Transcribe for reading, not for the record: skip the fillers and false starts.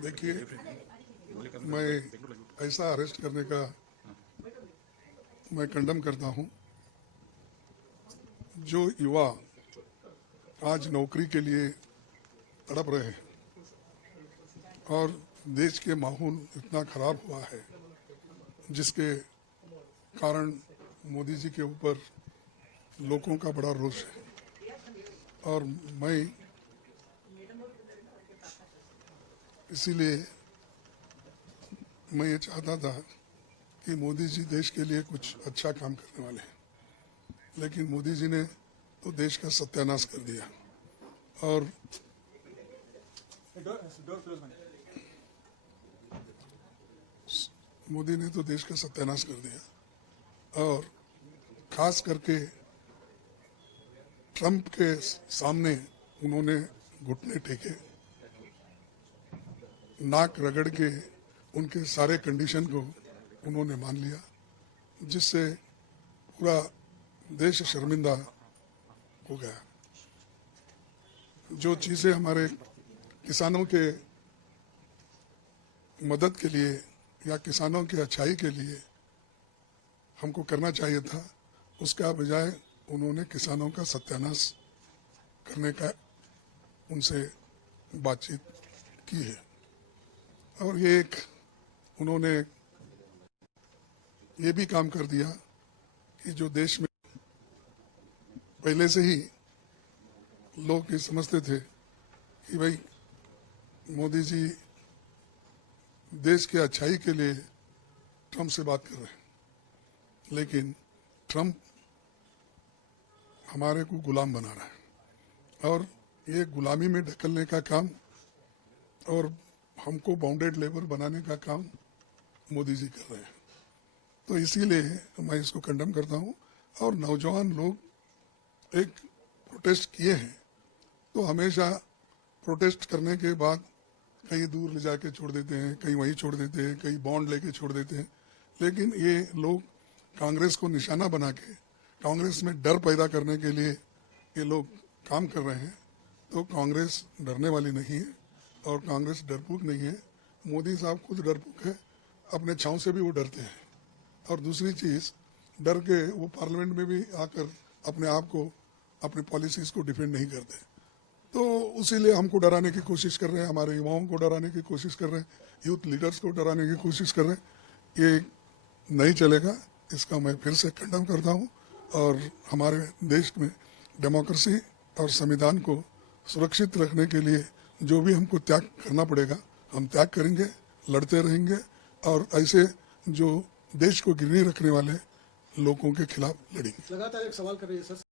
देखिए, मैं ऐसा अरेस्ट करने का मैं कंडम करता हूं। जो युवा आज नौकरी के लिए तड़प रहे हैं और देश के माहौल इतना खराब हुआ है जिसके कारण मोदी जी के ऊपर लोगों का बड़ा रोष है। और मैं इसीलिए मैं ये चाहता था कि मोदी जी देश के लिए कुछ अच्छा काम करने वाले हैं, लेकिन मोदी जी ने तो देश का सत्यानाश कर दिया। और मोदी ने तो देश का सत्यानाश कर दिया और खास करके ट्रंप के सामने उन्होंने घुटने टेके, नाक रगड़ के उनके सारे कंडीशन को उन्होंने मान लिया, जिससे पूरा देश शर्मिंदा हो गया। जो चीजें हमारे किसानों के मदद के लिए या किसानों की अच्छाई के लिए हमको करना चाहिए था, उसका बजाय उन्होंने किसानों का सत्यानाश करने का उनसे बातचीत की है। और ये एक उन्होंने ये भी काम कर दिया कि जो देश में पहले से ही लोग ये समझते थे कि भाई मोदी जी देश की अच्छाई के लिए ट्रंप से बात कर रहे हैं, लेकिन ट्रंप हमारे को गुलाम बना रहा है और ये गुलामी में ढकेलने का काम और हमको बाउंडेड लेबर बनाने का काम मोदी जी कर रहे हैं। तो इसीलिए मैं इसको कंडेम करता हूं। और नौजवान लोग एक प्रोटेस्ट किए हैं, तो हमेशा प्रोटेस्ट करने के बाद कहीं दूर ले जाके छोड़ देते हैं, कहीं वहीं छोड़ देते हैं, कहीं बॉन्ड लेके छोड़ देते हैं। लेकिन ये लोग कांग्रेस को निशाना बना के कांग्रेस में डर पैदा करने के लिए ये लोग काम कर रहे हैं। तो कांग्रेस डरने वाली नहीं है और कांग्रेस डरपोक नहीं है। मोदी साहब खुद डरपोक है, अपने छांव से भी वो डरते हैं। और दूसरी चीज, डर के वो पार्लियामेंट में भी आकर अपने आप को, अपनी पॉलिसीज को डिफेंड नहीं करते। तो उसीलिए हमको डराने की कोशिश कर रहे हैं, हमारे युवाओं को डराने की कोशिश कर रहे हैं, यूथ लीडर्स को डराने की कोशिश कर रहे हैं। ये नहीं चलेगा, इसका मैं फिर से कंडेम करता हूँ। और हमारे देश में डेमोक्रेसी और संविधान को सुरक्षित रखने के लिए जो भी हमको त्याग करना पड़ेगा हम त्याग करेंगे, लड़ते रहेंगे और ऐसे जो देश को गिरवी रखने वाले लोगों के खिलाफ लड़ेंगे। लगातार एक सवाल कर रही है सर।